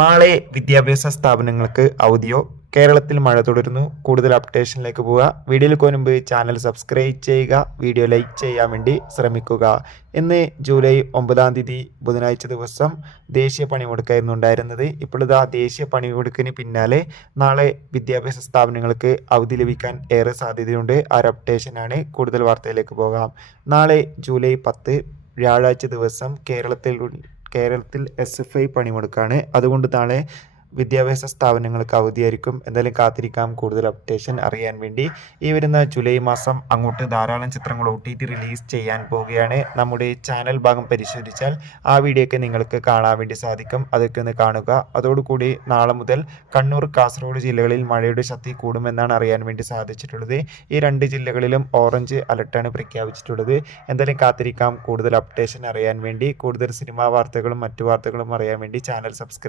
നാളെ വിദ്യാഭ്യാസ സ്ഥാപനങ്ങൾക്ക് അവധിയോ കേരളത്തിൽ മഴ തുടരുന്നു. കൂടുതൽ അപ്ഡേഷനിലേക്ക് പോവുക. വീഡിയോയിൽ മുൻപ് ചാനൽ സബ്സ്ക്രൈബ് ചെയ്യുക. വീഡിയോ ലൈക്ക് ചെയ്യാൻ വേണ്ടി ശ്രമിക്കുക. ഇന്ന് ജൂലൈ ഒമ്പതാം തീയതി ബുധനാഴ്ച ദിവസം ദേശീയ പണിമുടക്കായിരുന്നു ഉണ്ടായിരുന്നത്. ഇപ്പോഴിതാ ദേശീയ പണിമുടക്കിന് പിന്നാലെ നാളെ വിദ്യാഭ്യാസ സ്ഥാപനങ്ങൾക്ക് അവധി ലഭിക്കാൻ ഏറെ സാധ്യതയുണ്ട്. ആ ഒരു അപ്ഡേഷനാണ് കൂടുതൽ വാർത്തയിലേക്ക് പോകാം. നാളെ ജൂലൈ പത്ത് വ്യാഴാഴ്ച ദിവസം കേരളത്തിൽ കേരളത്തിൽ എസ് എഫ് ഐ പണിമുടക്കാണ്. അതുകൊണ്ട് നാളെ വിദ്യാഭ്യാസ സ്ഥാപനങ്ങൾക്ക് അവധിയായിരിക്കും. എന്തായാലും കാത്തിരിക്കാം. കൂടുതൽ അപ്ഡേഷൻ അറിയാൻ വേണ്ടി. ഈ വരുന്ന ജൂലൈ മാസം അങ്ങോട്ട് ധാരാളം ചിത്രങ്ങൾ ഒ ടി ടി റിലീസ് ചെയ്യാൻ പോവുകയാണ്. നമ്മുടെ ചാനൽ ഭാഗം പരിശോധിച്ചാൽ ആ വീഡിയോ ഒക്കെ നിങ്ങൾക്ക് കാണാൻ വേണ്ടി സാധിക്കും. അതൊക്കെ ഒന്ന് കാണുക. അതോടുകൂടി നാളെ മുതൽ കണ്ണൂർ കാസർഗോഡ് ജില്ലകളിൽ മഴയുടെ ശക്തി കൂടുമെന്നാണ് അറിയാൻ വേണ്ടി സാധിച്ചിട്ടുള്ളത്. ഈ രണ്ട് ജില്ലകളിലും ഓറഞ്ച് അലർട്ടാണ് പ്രഖ്യാപിച്ചിട്ടുള്ളത്. എന്തായാലും കാത്തിരിക്കാം. കൂടുതൽ അപ്ഡേഷൻ അറിയാൻ വേണ്ടി. കൂടുതൽ സിനിമാ വാർത്തകളും മറ്റു വാർത്തകളും അറിയാൻ വേണ്ടി ചാനൽ സബ്സ്ക്രൈബ്